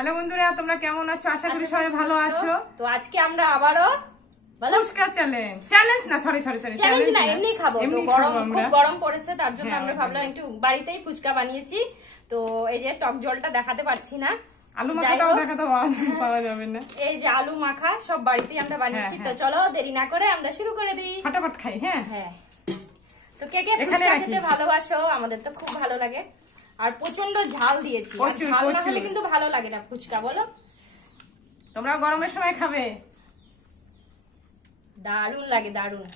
Hello বন্ধুরা, তোমরা কেমন আছো? আশা করি সবাই ভালো আছো। তো আজকে আমরা আবারও ফুচকা চ্যালেঞ্জ না, সরি চ্যালেঞ্জ না, এমনি খাবো। তো গরম, খুব গরম পড়েছে, তার জন্য আমরা ভাবলাম একটু বাড়িতেই ফুচকা বানিয়েছি। তো এই যে টক জলটা দেখাতে পারছি না, আলু মাখাটাও দেখাতে পাওয়া যাবে না। এই যে আলু মাখা সব বাড়িতেই আমরা বানিয়েছি। তো চলো দেরি না করে আমরা শুরু করে দিই, ফটাফট খাই। হ্যাঁ হ্যাঁ। তো কে কে ফুচকা খেতে ভালোবাসো? আমাদের তো খুব ভালো লাগে, আর প্রচন্ড ঝাল দিয়েছি। ঝাল না হলে কিন্তু ভালো লাগে না ফুচকা, বলো? তোমরা গরমের সময় খাবে, দারুণ লাগে, দারুণ।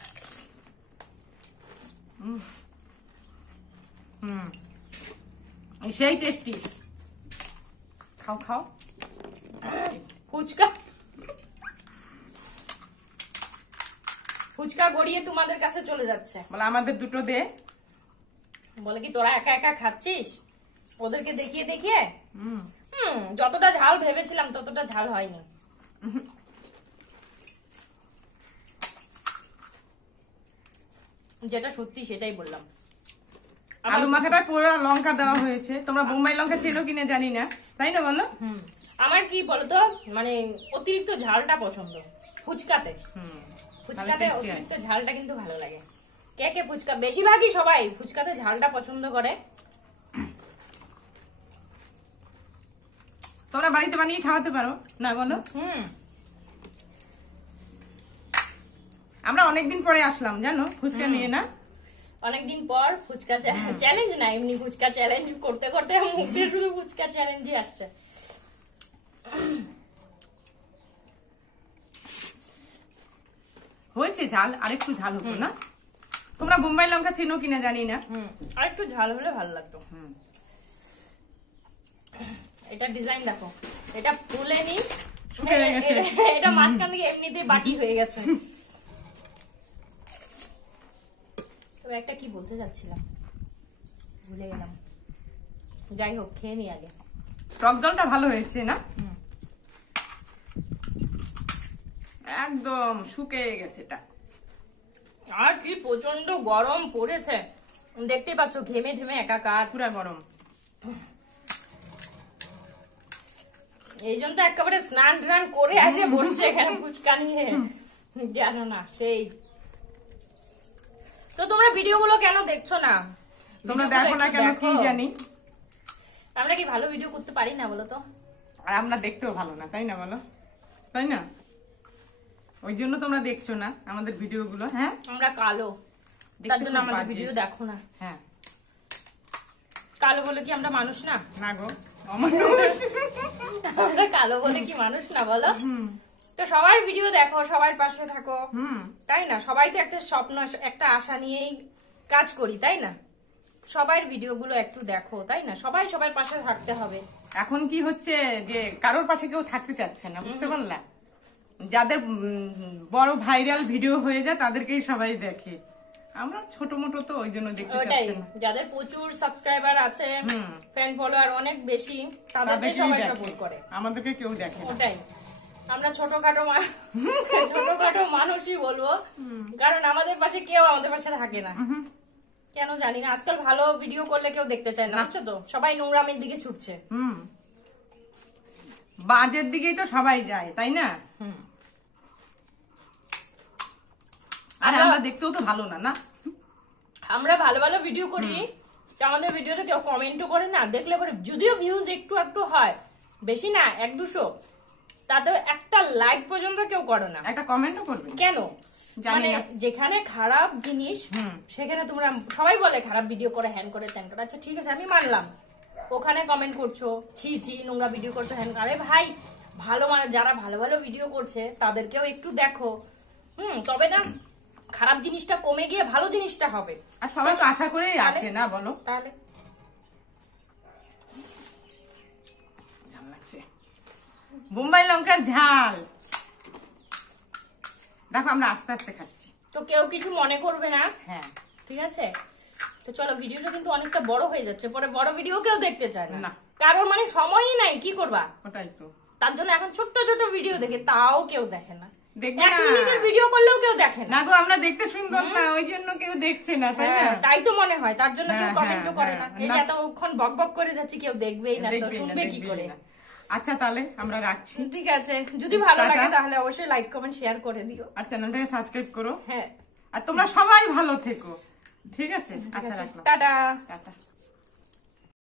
সেই টেস্টি। খাও খাও ফুচকা। ফুচকা গড়িয়ে তোমাদের কাছে চলে যাচ্ছে, বলে আমাদের দুটো দে। বলে কি তোরা একা একা খাচ্ছিস? ওদেরকে দেখিয়ে দেখিয়ে। যতটা ঝাল ভেবেছিলাম ততটা ঝাল হয়নি। যেটা সত্যি সেটাই বললাম। আলু মাখাটা পুরো লঙ্কা দেওয়া হয়েছে। তোমরা বোম্বাই লঙ্কা চেনো কিনা জানি না, তাই না বলো? আমার কি বলতো, মানে অতিরিক্ত ঝালটা পছন্দ ফুচকাতে। ফুচকাতে অতিরিক্ত ঝালটা কিন্তু ভালো লাগে। কে কে ফুচকা, বেশিরভাগই সবাই ফুচকাতে ঝালটা পছন্দ করে। তোমরা বাড়িতে বানিয়ে খাওয়াতে পারো না, বলো? আমরা অনেকদিন পরে আসলাম জানো ফুচকা নিয়ে, না? অনেকদিন পর ফুচকা চ্যালেঞ্জ না, এমনি ফুচকা চ্যালেঞ্জ করতে করতে মুখে শুধু ফুচকা চ্যালেঞ্জই আসছে। হয়েছে ঝাল, আরেকটু ঝাল হতো না? তোমরা বোম্বাই লঙ্কা চেনো কিনা জানি না। আরেকটু ঝাল হলে ভালো লাগতো। এটা ডিজাইন দেখো, এটা ফুলেনি, এটা মাঝখান থেকে এমনিতে বাটি হয়ে গেছে। তবে একটা কি বলতে যাচ্ছিলাম, ভুলে গেলাম। যাই হোক, খেয়ে নি আগে। টক জলটা ভালো হয়েছে না? একদম শুকিয়ে গেছে এটা। আর কি প্রচন্ড গরম পড়েছে, দেখতে পাচ্ছ, ঘেমে ঘেমে একাকার, পুরা গরম। এই জন্য তো একেবারে স্নান টান করে আসে বসছে এখানে ফুচকা নিয়ে, জানো না সেই। তো তোমরা ভিডিও গুলো কেন দেখছো না? তোমরা দেখো না কেন কি জানি? আমরা কি ভালো ভিডিও করতে পারি না বলো তো? আর আমরা দেখতেও ভালো না, তাই না বলো? তাই না? ওই জন্য তোমরা দেখছো না আমাদের ভিডিও গুলো। হ্যাঁ, আমরা কালো, তার জন্য আমাদের ভিডিও দেখো না। হ্যাঁ, কালো বলে কি আমরা মানুষ না? না গো, আমরা কালো বলে কি মানুষ না, বলো? তো সবার ভিডিও দেখো, সবার পাশে থাকো, তাই না? সবাই তো একটা স্বপ্ন, একটা আশা নিয়েই কাজ করি, তাই না? সবার ভিডিও গুলো একটু দেখো, তাই না? সবাই সবার পাশে থাকতে হবে। এখন কি হচ্ছে যে কারোর পাশে কেউ থাকতে চাচ্ছে না, বুঝতে পারলা? যাদের বড় ভাইরাল ভিডিও হয়ে যায় তাদেরকেই সবাই দেখে। আমরা ছোট মোটো তো ওই জন্য দেখতে চাচ্ছি না। যাদের প্রচুর সাবস্ক্রাইবার আছে, ফ্যান ফলোয়ার অনেক বেশি, তাদেরকে সবাই সাপোর্ট করে, আমাদেরকে কেউ দেখে না। ওটাই। আমরা ছোটখাটো মানুষই বলবো, কারণ আমাদের পাশে কেউ আমাদের পাশে থাকে না। কেন জানি না, আজকাল ভালো ভিডিও করলে কেউ দেখতে চায় না, বুঝছো তো? সবাই নোংরামের দিকে ছুটছে, বাজের দিকেই তো সবাই যায়, তাই না? আর আমরা দেখতেও তো ভালো না, না? আমরা ভালো ভালো ভিডিও করি, আমাদের ভিডিওতে কেউ কমেন্টও করে না, দেখলে পরে যদিও ভিউজ একটু একটু হয়, বেশি না, 1-200, তাতে একটা লাইক পর্যন্ত কেউ করে না, একটা কমেন্টও করবে কেন? মানে যেখানে খারাপ জিনিস সেখানে তোমরা সবাই বলে খারাপ ভিডিও করে, হ্যান করে, ত্যান করে। আচ্ছা ঠিক আছে, আমি মানলাম, ওখানে কমেন্ট করছো, ছি ছি নোংরা ভিডিও করছো, হ্যান। আরে ভাই, ভালো যারা ভালো ভালো ভিডিও করছে তাদেরকেও একটু দেখো, তবে না খারাপ জিনিসটা কমে গিয়ে ভালো জিনিসটা হবে। আর সবাই তো আশা করেই আসে না, বলো? তাহলে ঝাল লাগছে, বোম্বাই লঙ্কার ঝাল। দেখো আমরা আস্তে আস্তে খাচ্ছি, তো কেউ কিছু মনে করবে না। হ্যাঁ, ঠিক আছে। তো চলো, ভিডিওটা কিন্তু অনেকটা বড় হয়ে যাচ্ছে, পরে বড় ভিডিও কেউ দেখতে চায় না, কারণ মানে সময়ই নাই, কি করবা? ওটাই তো। তার জন্য এখন ছোট্ট ছোট ভিডিও দেখে, তাও কেউ দেখে না। দেখবে 1 মিনিটের ভিডিও করলেও কেউ দেখে না। না গো, আমরা দেখতে সুন্দর না, ওই জন্য কেউ দেখছে না, তাই না? তাই তো মনে হয়, তার জন্য কেউ কমেন্টও করে না। এই যে এতক্ষণ বক বক করে যাচ্ছি, কেউ দেখবেই না, তো শুনবে কি করে? আচ্ছা তাহলে আমরা রাখছি, ঠিক আছে, যদি ভালো টাটা। লাগে তাহলে অবশ্যই লাইক কমেন্ট শেয়ার করে দিও, আর চ্যানেলটাকে সাবস্ক্রাইব করো, হ্যাঁ আর তোমরা সবাই ভালো থেকো, ঠিক আছে? ঠিক আচ্ছা আছে, রাখলাম, টাটা। টাটা।